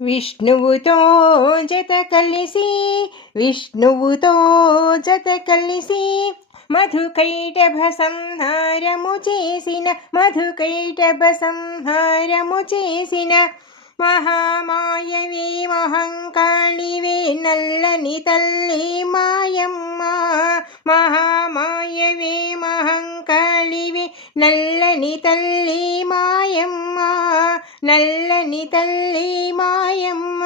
విష్ణువుతో జత కలిసి విష్ణువుతో జత కలిసి మధుకైటభ సంహారము చేసిన మధుకైటభ సంహారము చేసిన మహామాయవే మహంకాళివే నల్లని తల్లి మాయమ్మ మహామాయవే మహంకాళివే నల్లని తల్లి మాయమ్మ నల్లని తల్లి మాయమ్మ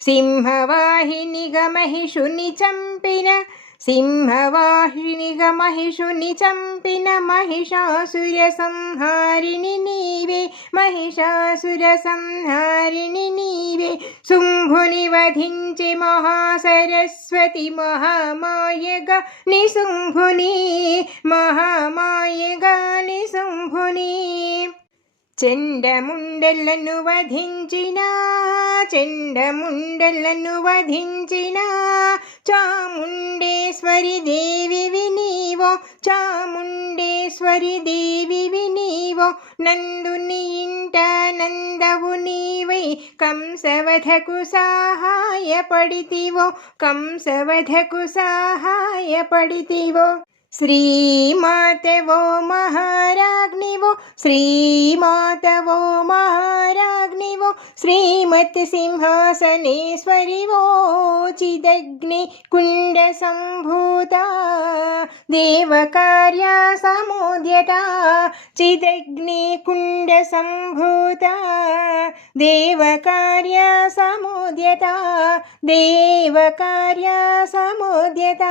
సింహవాహినిగా మహిషుని చంపిన సింహవాహినిగా మహిషుని చంపిన మహిషాసుర సంహారిణి నీవే మహిషాసుర సంహారిణి నీవే శుంభుని వధించి మహాసరస్వతి మహామాయగా నిశుంభుని మహామాయగా నిశుంభుని చెండముండలను వధించిన చెండముండలను వధించిన చాముండేశ్వరి దేవివి నీవో చాముండేశ్వరి దేవివి నీవో నందుని ఇంట నందవు నీవై కంసవధకు సహాయపడితివో కంసవధకు సహాయపడితివో శ్రీమాతవో మహారాజ్ఞివో శ్రీమాతవో మహారాజ్ఞివో శ్రీమత్ సింహాసనేశ్వరివో చిదగ్ని కుండ సంభూత దేవకార్య సమోద్యత చిదగ్ని కుండ సంభూత దేవకార్య సమోద్యత దేవకార్య సమోద్యత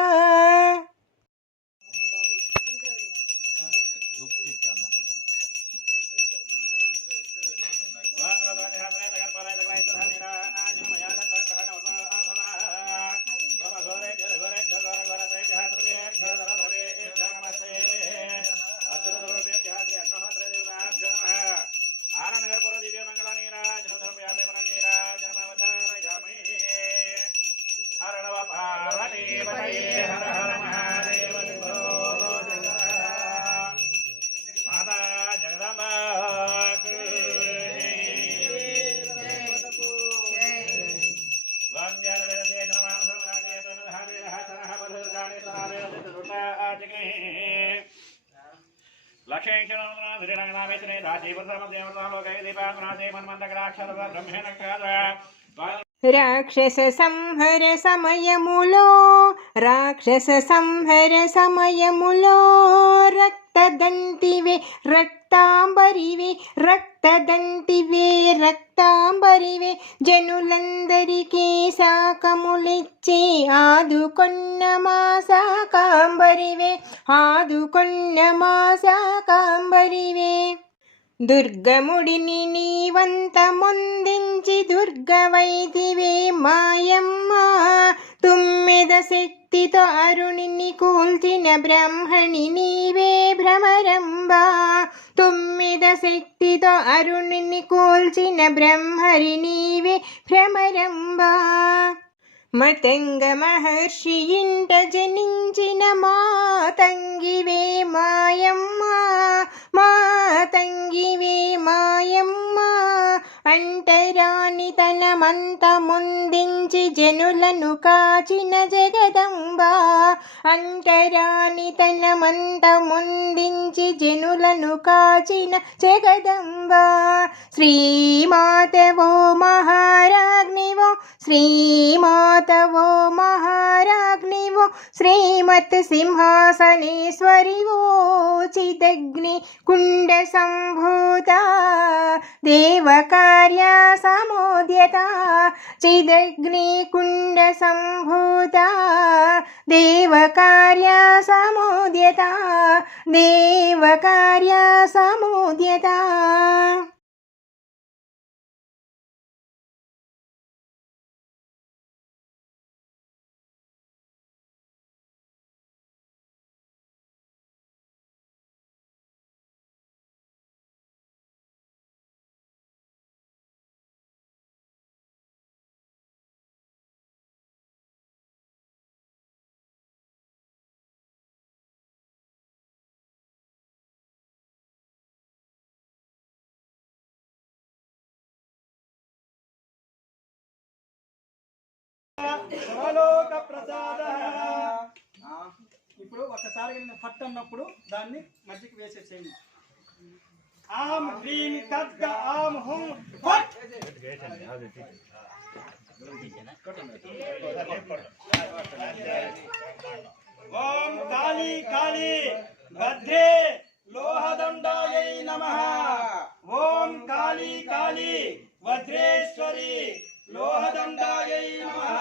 రాక్షస సంహర సమయములో రాక్షస సంహర సమయములో రక్తదంతివే రక్తాంబరివే రక్తదంతివే రక్తాంబరివే జనులందరికీ శాకములిచ్చి ఆదుకొన్న మా శాకాంబరివే ఆదుకొన్న మా శాకాంబరివే దుర్గముడిని నీవంత ముందించి దుర్గవైదివే మాయమ్మ తుమ్మెద శక్తితో అరుణిని కూల్చిన బ్రహ్మణి నీవే భ్రమరంబ తుమ్మెద శక్తితో అరుణిని కూల్చిన బ్రహ్మరి నీవే భ్రమరంబ మతంగ మహర్షి ఇంట జనించిన మాతంగివే మాయమ్మ మాతంగివే మాయమ్మ అంటరాని తనమంత ముందించి జనులను కాచిన జగదంబ అంటరాని తనమంత ముందించి జనులను కాచిన జగదంబ శ్రీమాతవో మహారాజ్ఞివో శ్రీమాతవో మహారాజ్ఞివో శ్రీమత్ సింహాసనేశ్వరివో చిదగ్ని కుండ సంభూత దేవకార్య సమోద్యత చిదగ్ని కుండ సంభూత దేవకార్య సమోద్యత దేవకార్య సమోద్యత సర్వలోక ప్రసాద. ఇప్పుడు ఒకసారి ఫట్ అన్నప్పుడు దాన్ని మధ్యకి వేసేసేయండి. ఆం హ్రీం ఖడ్గ ఆం హుం ఫట్. ఓం కాళీ కాళీ భద్రే లోహదండాయై నమః. ఓం కాళీ కాళీ వజ్రేశ్వరి లోహదండాయై నమః.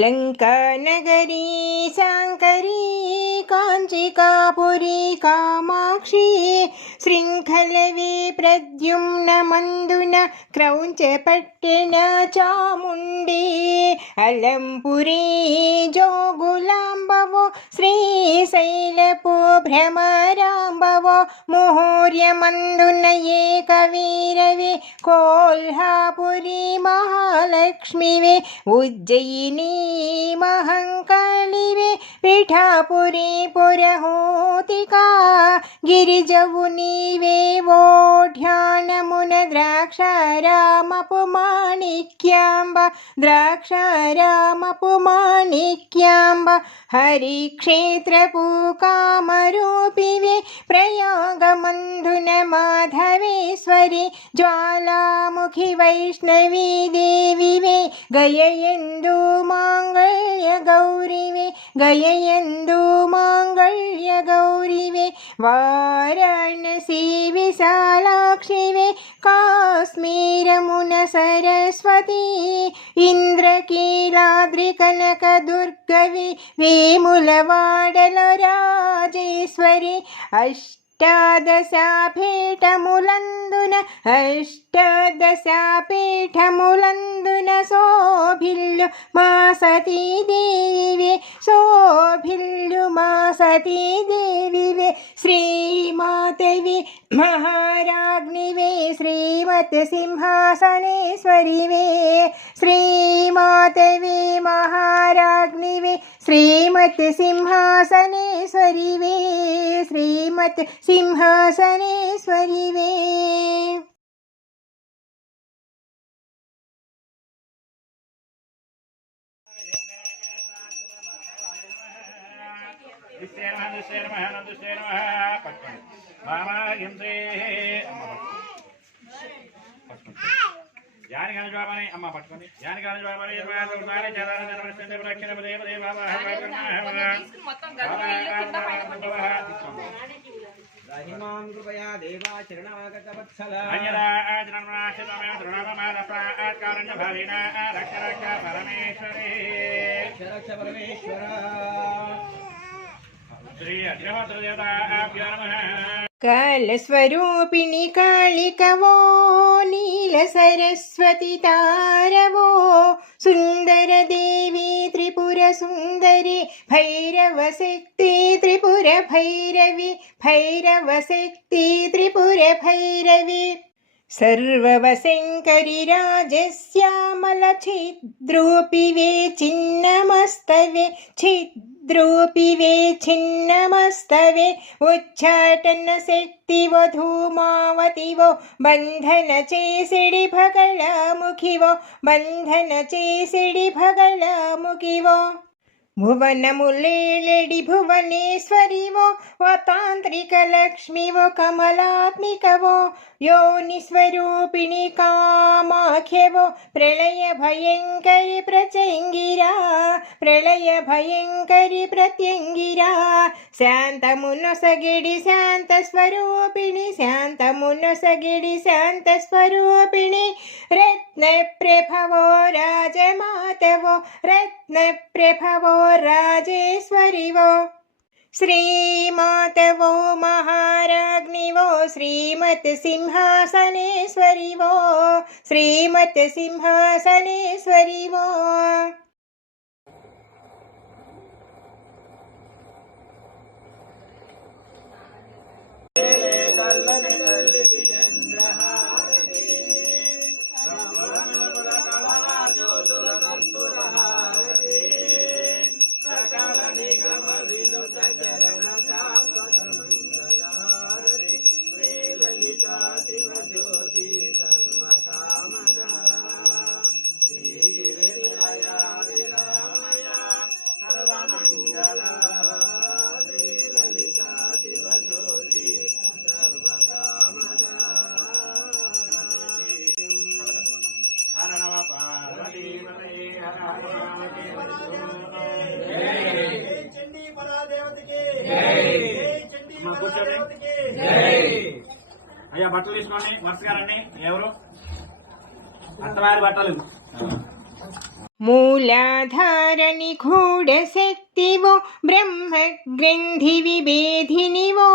లంకా నగరీ శాంకరీ కాంచికాపురి కామాక్షి శృంఖలవే ప్రద్యుమ్న మందున క్రౌంచ పట్టణ చాముండే అలంపురే జోగులాంబవో శ్రీశైలపు భ్రమరాంబవో ముహూర్యమందున ఏకవీరవే కోల్హాపురి మహాలక్ష్మివే ఉజ్జయిని మహంకాళివే పిఠాపురి పురహూతికా గిరిజవు నీవే ఓఢ్యానమున ద్రాక్షారామపు మాణిక్యాంబ ద్రాక్షారామపు మాణిక్యాంబ హరిక్షేత్రపు కామరూపివే ప్రయాగమందున మాధవేశ్వరి జ్వాలాముఖి వైష్ణవీ దేవివే గయయందు మాంగళ్య గౌరివే గయయందు మాంగళ్య గౌరివే వారాణసీ విశాలాక్షివే కాశ్మీరమున సరస్వతి ఇంద్రకీలాద్రి కనక దుర్గవి వేములవాడల రాజేశ్వరి అష్టాదశాపీఠములందున అష్టాదశాపీఠములందున శోభిల్లు మా సతీదేవివే శోభిల్లు మా సతీదేవివే శ్రీమాతవి మహారాజ్ఞివే శ్రీమత్ సింహాసనేశ్వరివే శ్రీమాతవి మహారాజ్ఞివే శ్రీమత్ సింహాసనేశ్వరివే శ్రీమత్ సింహాసనేశ్వరివే. యానిగాని జవాబని అమ్మ పట్టుకోండి యానిగాని జవాబని రహిమాం కృపయా దేవా చరణాగతవత్సల రక్ష పరమేశ్వర శ్రీ అగ్నిహోత్రదేవతాభ్యో నమః. కాలస్వరూపిణి కాళికవో నీల సరస్వతి తారవో సుందర దేవి త్రిపుర సుందరి భైరవ శక్తి త్రిపుర భైరవి భైరవ శక్తి త్రిపుర భైరవి సర్వవశంకరి రాజశ్యామల ఛిద్రూపివే చిన్నమస్తవే ఛిద్రూపివే చిన్నమస్తవే ఉచ్చాటన శక్తివో ధూమావతివో బంధన చేసిడి భగళముఖివో బంధన చేసిడి భగళముఖివో భువనములేడి భువనేశ్వరివో తాంత్రిక లక్ష్మివో కమలాత్మికవో యోనిస్వరూపిణి కామాఖ్యవో ప్రళయ భయంకరి ప్రత్యంగిరా ప్రళయ భయంకరి ప్రత్యంగిరా శాంతమునొసగిడి శాంత స్వరూపిణి శాంతమునొసగిడి శాంత స్వరూపిణి రత్న ప్రభవో రాజమాతవో రత్న ప్రభవో రాజేశ్వరివో శ్రీమాతవో మహారాజ్ఞివో శ్రీమత్ సింహాసనేశ్వరివో శ్రీమత్ సింహాసనేశ్వరివో. శ్రీ చండీ పరాదేవతకి చండీ పరాదేవతకి. అయ్యా బట్టలు తీసుకోండి వరుసగా రండి. ఎవరు అత్తవారి బట్టలు మూలాధార నిగూఢ శక్తివో బ్రహ్మగ్రంథి విభేదినివో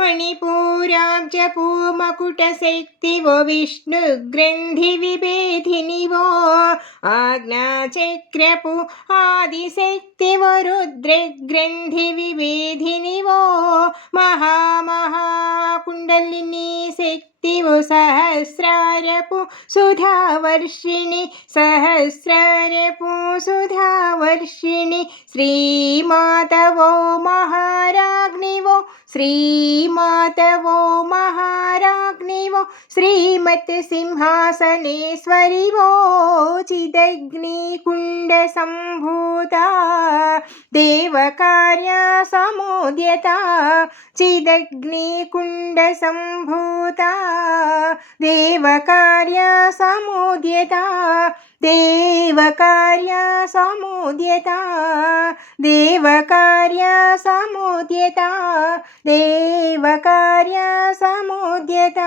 మణిపూరాబ్జపూ మకుట శక్తివో విష్ణుగ్రంథి విభేదినివో ఆజ్ఞాచక్రపు ఆదిశక్తివో రుద్రగ్రంథి విభేదినివో మహాకుండలిని శక్తివో సహస్రారపు సుధావర్షిణి సహస్రారపు సుధావర్షిణి శ్రీమాతవో మహారాజ్ఞివో శ్రీమాతవో మహారాజ్ఞివో శ్రీమత్ సింహాసనేశ్వరివో చిదగ్నికుండ సంభూత దేవకార్య సమోద్యత చిదగ్నికుండ సంభూత దేవకార్య సమోద్యత దేవకార్య సమోద్యత దేవకార్య సమోద్యత దేవకార్య సమోద్యత.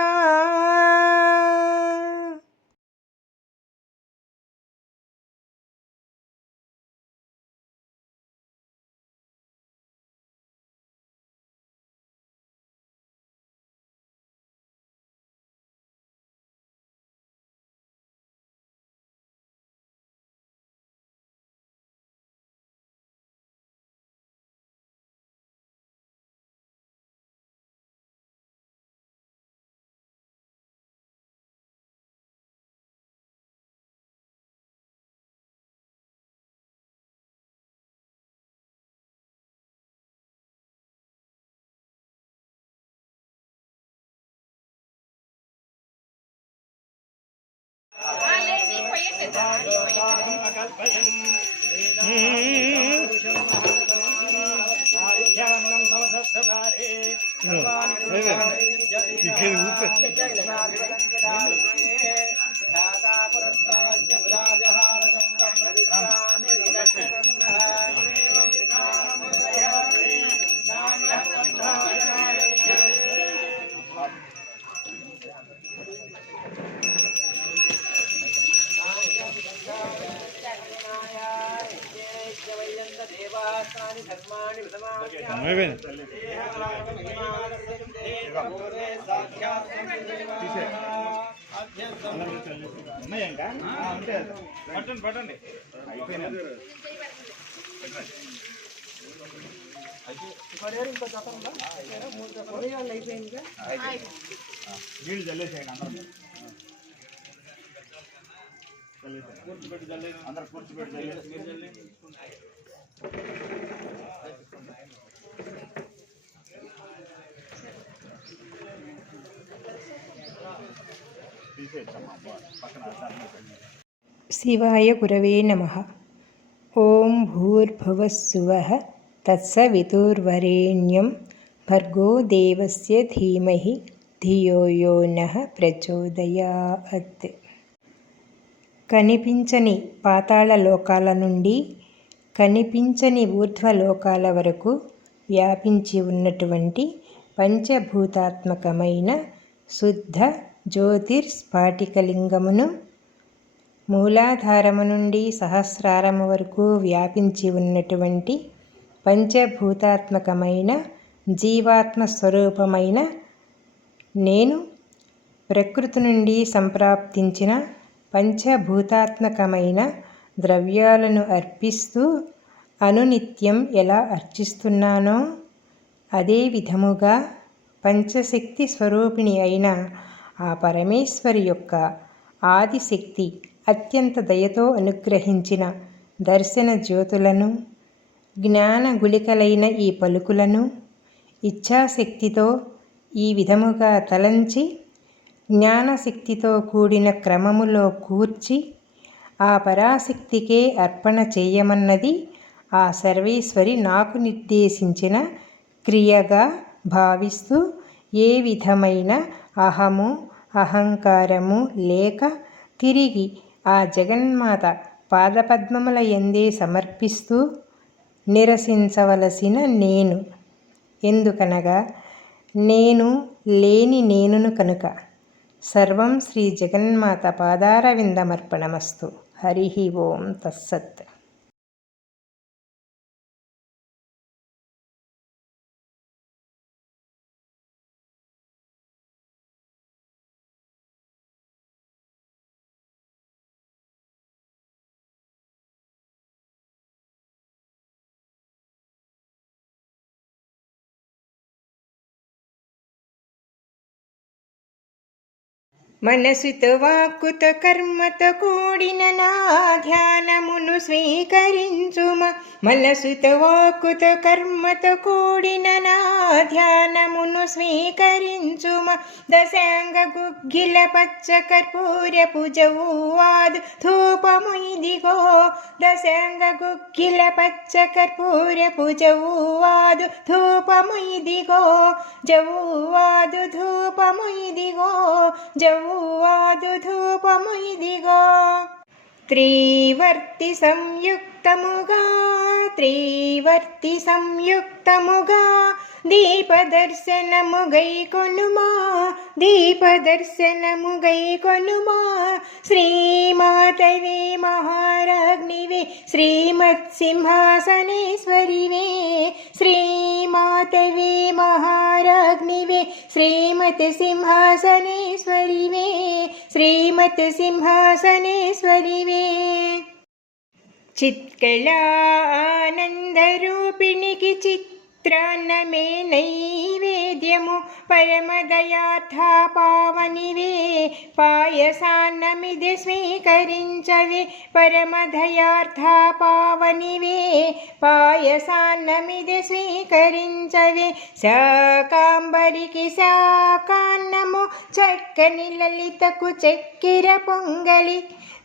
పట్టండి పట్టండి అయిపోయినా నీళ్ళు చల్లేసేయండి అందరూ కూర్చోబెట్టి చల్లేదు అందరు కూర్చోబెట్టి చల్లేదు శివాయ గురవే నమః. ఓం భూర్భువస్సువః తత్సవితుర్వరేణ్యం భర్గో దేవస్య ధీమహి ధియో యో నః ప్రచోదయాత్. కనిపించని పాతాళ లోకాల నుండి కనిపించని ఊర్ధ్వలోకాల వరకు వ్యాపించి ఉన్నటువంటి పంచభూతాత్మకమైన శుద్ధ జ్యోతిర్స్ఫాటికలింగమును మూలాధారము నుండి సహస్రారము వరకు వ్యాపించి ఉన్నటువంటి పంచభూతాత్మకమైన జీవాత్మ స్వరూపమైన నేను ప్రకృతి నుండి సంప్రాప్తించిన పంచభూతాత్మకమైన ద్రవ్యాలను అర్పిస్తూ అనునిత్యం ఎలా అర్చిస్తున్నానో అదే విధముగా పంచశక్తి స్వరూపిణి అయిన ఆ పరమేశ్వరి యొక్క ఆదిశక్తి అత్యంత దయతో అనుగ్రహించిన దర్శన జ్యోతులను జ్ఞాన గుళికలైన ఈ పలుకులను ఇచ్ఛాశక్తితో ఈ విధముగా తలంచి జ్ఞానశక్తితో కూడిన క్రమములో కూర్చి ఆ పరాశక్తికే అర్పణ చేయమన్నది ఆ సర్వేశ్వరి నాకు నిర్దేశించిన క్రియగా భావిస్తూ ఏ విధమైన అహము అహంకారము లేక తిరిగి ఆ జగన్మాత పాదపద్మముల యందే సమర్పిస్తూ నిరసించవలసిన నేను. ఎందుకనగా నేను లేని నేనును కనుక. సర్వం శ్రీ జగన్మాత పాదారవిందమర్పణమస్తు. హరి ఓం తత్సత్. మనసుతో వాక్కుతో కర్మతో కూడిన నా ధ్యానమును స్వీకరించుమా. మనసుతో వాక్కుతో కర్మతో కూడిన నా ధ్యానమును స్వీకరించుమా. దశాంగ గుగ్గిల పచ్చ కర్పూరపు జవ్వాదు ధూపము ఇదిగో. దశాంగ గుగ్గిల పచ్చ కర్పూరపు జవ్వాదు ధూపము ఇదిగో. జవ్వాదు ధూపము ఇదిగో. జవ్వాదు ధూపము ఇదిగో. త్రివర్తి సంయుక్తముగా త్రివర్తి సంయుక్తముగా దీపదర్శనము గైకొనుమా. దీపదర్శనము గైకొనుమా. శ్రీమాతవే మహారాజ్ఞివే శ్రీమత్సింహాసనేశ్వరివే. శ్రీమాతవే మహారాజ్ఞివే శ్రీమత్ సింహాసనేశ్వరివే. శ్రీమత్ సింహాసనేశ్వరివే. చిత్కళా ఆనందరూపిణికి చిత్రాన్నమే నైవేద్యము. పరమదయార్థ పావనివే పాయసాన్నమిది స్వీకరించవే. పరమదయార్థ పావనివే పాయసాన్నమిది స్వీకరించవే. శాకాంబరికి శాకాన్నము చక్కని లలితకు చక్కెర పొంగలి.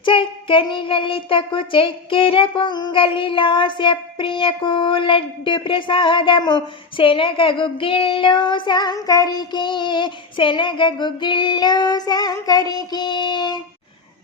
చక్కని లలితకు చక్కెర పొంగలి. లాస్య ప్రియకు లడ్డు ప్రసాదము. శనగ గుగ్గిళ్ళు శంకరికి. శనగ గుగ్గిళ్ళు శంకరికి.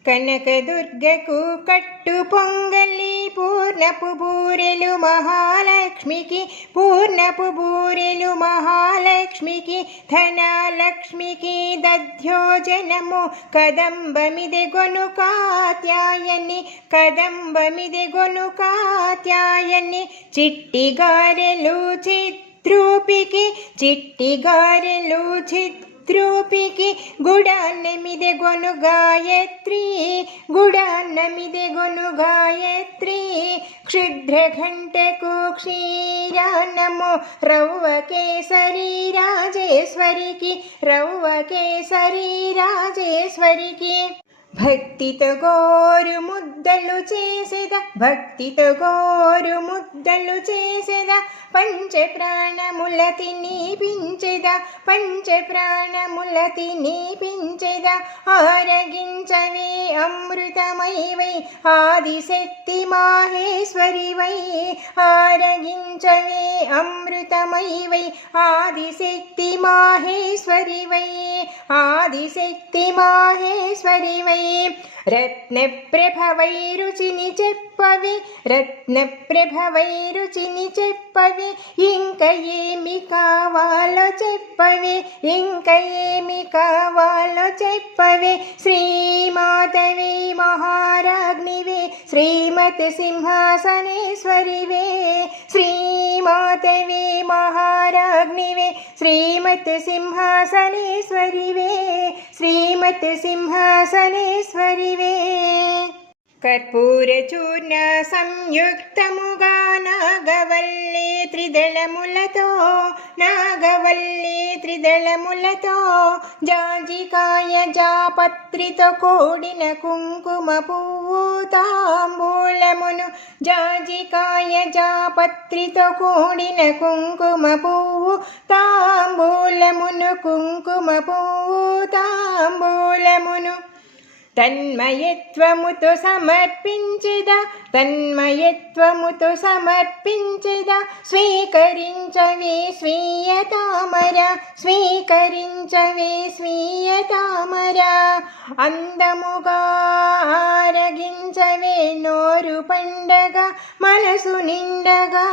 కనకదుర్గకు కట్టు పొంగలి. పూర్ణపు బూరెలు మహాలక్ష్మికి. పూర్ణపు బూరెలు మహాలక్ష్మికి. ధనలక్ష్మికి దధ్యోజనము. కదంబమిదెగొను కాత్యాయని. కదంబమిదెగొను కాత్యాయని. చిట్టి గారెలు చిత్రూపికి. చిట్టి గారెలు చిత్రూపికి. గుడాన్నమిదెగొను గాయత్రి. గుడాన్నమిదెగొను గాయత్రి. క్షుద్రఘంటకు క్షీరాన్నము. రవ్వ కేసరి రాజేశ్వరికి. రవ్వ కేసరి రాజేశ్వరికి. భక్తితో గోరు ముద్దలు చేసేద. భక్తితో గోరు ముద్దలు చేసేద. పంచ ప్రాణముల తినిపించెద. పంచ ప్రాణముల తినిపించెద. ఆరగించవే అమృతమైవై ఆదిశక్తి మాహేశ్వరివై. ఆరగించవే అమృతమైవై ఆదిశక్తి మాహేశ్వరివై. ఆదిశక్తి మాహేశ్వరివై. రత్నప్రభవై రుచిని చెప్పవే. రత్నప్రభవై రుచిని చెప్పవే. ఇంక ఏమి కావాలో చెప్పవే. ఇంక ఏమి కావాలో చెప్పవే. శ్రీమాతవే మహారాజ్ఞివే శ్రీమత్ సింహాసనేశ్వరివే. శ్రీమాతవే మహారాజ్ఞివే శ్రీమత్ సింహాసనేశ్వరివే. శ్రీమత్ సింహాసనేశ్వరివే. కర్పూరచూర్ణ సంయుక్తముగా నాగవల్లి త్రిదళములతో. నాగవల్లి త్రిదళములతో. జాజికాయ జాపత్రితో కూడిన కుంకుమ పువ్వు తాంబూలమును. జాజికాయ జాపత్రితో కూడిన కుంకుమ పువ్వు తాంబూలమును. కుంకుమ పువ్వు తాంబూలమును. తన్మయత్వముతో సమర్పించెదా. తన్మయత్వముతో సమర్పించెదా. స్వీకరించవే స్వీయ తామర. స్వీకరించవే స్వీయ తామర. అందముగా ఆరగి ఆరగించవే నోరు పండగ మనసు నిండగా,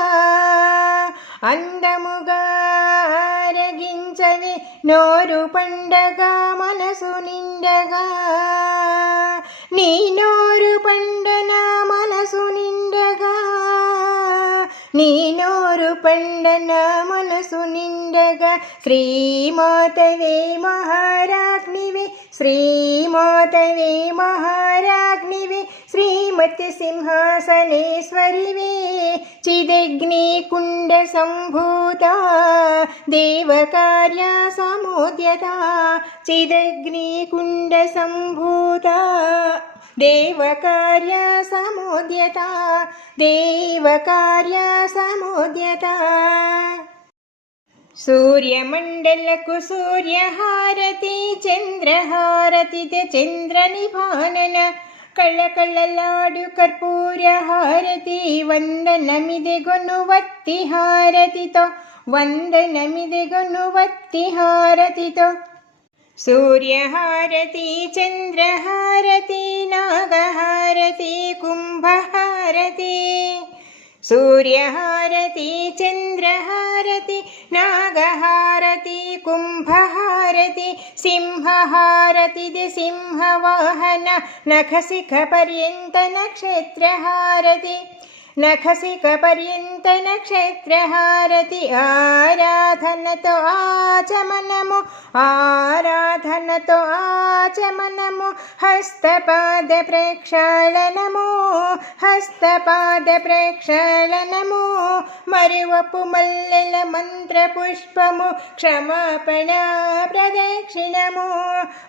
అందముగా ఆరగించవే నోరు పండగ మనసు నిండగా, నీ నోరు పండన మనసు నిండగా, నీ నోరు పండన మనసు నిండగా. శ్రీమాతవే మహారాజ్ఞివే, శ్రీమాతవే మహారాజ్ఞివే, శ్రీమతి సింహాసనేశ్వరివే, చిదగ్ని కుండ సంభూత దేవకార్య సముద్యత, చిదగ్ని కుండ సంభూత దేవకార్య సముద్యత, దేవకార్య సముద్యత. సూర్యమండలకు సూర్యహారతి, చంద్రహారతి చంద్ర నిభానన, కళకళలాడు కర్పూర హారతి, వందనమిదెగొను వత్తి హారతితో, వందనమిదెగొను వత్తి హారతితో. సూర్యహారతి చంద్రహారతి నాగహారతి కుంభహారతి, సూర్యహారతి చంద్రహారతి నాగహారతి కుంభహారతి, సింహహారతి సింహవాహన నఖశిఖ పర్యంత నక్షత్రహారతి, నఖశిఖ పర్యంత నక్షత్రహారతి. ఆరాధనతో ఆచమనము, ఆరాధనతో ఆచమనము, హస్తపాద ప్రక్షాళనము, హస్తపాద ప్రక్షాళనము, మరువపు మల్లెల మంత్ర పుష్పము, క్షమాపణ ప్రదక్షిణము,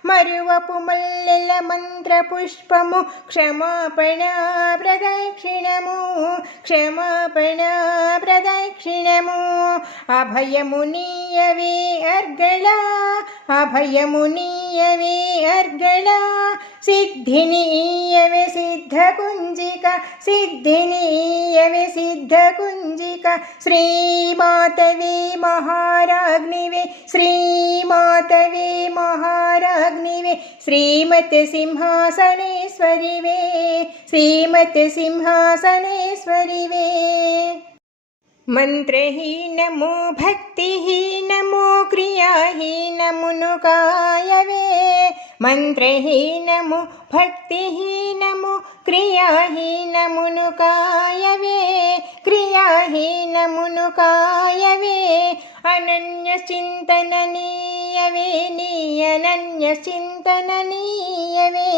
మరువపు మల్లెల మంత్ర పుష్పము, క్షమాపణ ప్రదక్షిణము, క్షమాపణ ప్రదక్షిణము. అభయము నీయవే అర్గళ, అభయము నీయవే అర్గళ, సిద్ధిని ఈయవే సిద్ధ కుంజిక, సిద్ధిని ఈయవే సిద్ధ కుంజిక. శ్రీమాతవే మహారాజ్ఞివే, శ్రీమాతవే మహారాజ్ఞివే, శ్రీమతి సింహాసనేశ్వరివే, శ్రీమతి సింహాసనేశ్వరివే. మంత్రహీనము భక్తిహీనము క్రియాహీనమును కాయవే, మంత్రహీనము భక్తిహీనము క్రియాహీనమును కాయవే, క్రియాహీనమును కాయవే. అనన్య చింతన నీయవే, నీ అనన్య చింతన నీయవే,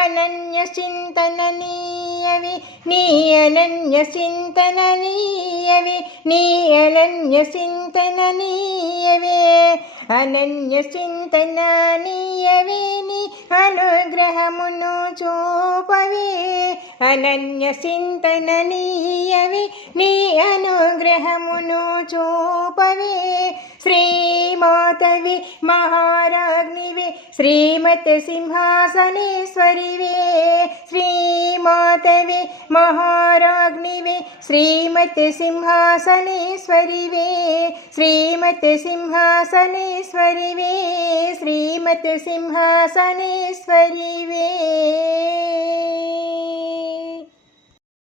అనన్య చింతన నీయవే, నీ అనన్య చింతన నీయవే, నీ అనన్య చింతన నీయవే, అనన్య చింతన నీయవే, నీ అనుగ్రహమును చూపవే, అనన్య చింతన నీయవే, నీ అనుగ్రహమును చూపవే. శ్రీమాతవే మహారాజ్ఞివే, శ్రీమతి సింహాసనేశ్వరివే, శ్రీమాతవే మహారాజ్ఞివే, శ్రీమతి సింహాసనేశ్వరివే, శ్రీమతి సింహాసనేశ్వరివే, శ్రీమతి సింహాసనేశ్వరివే.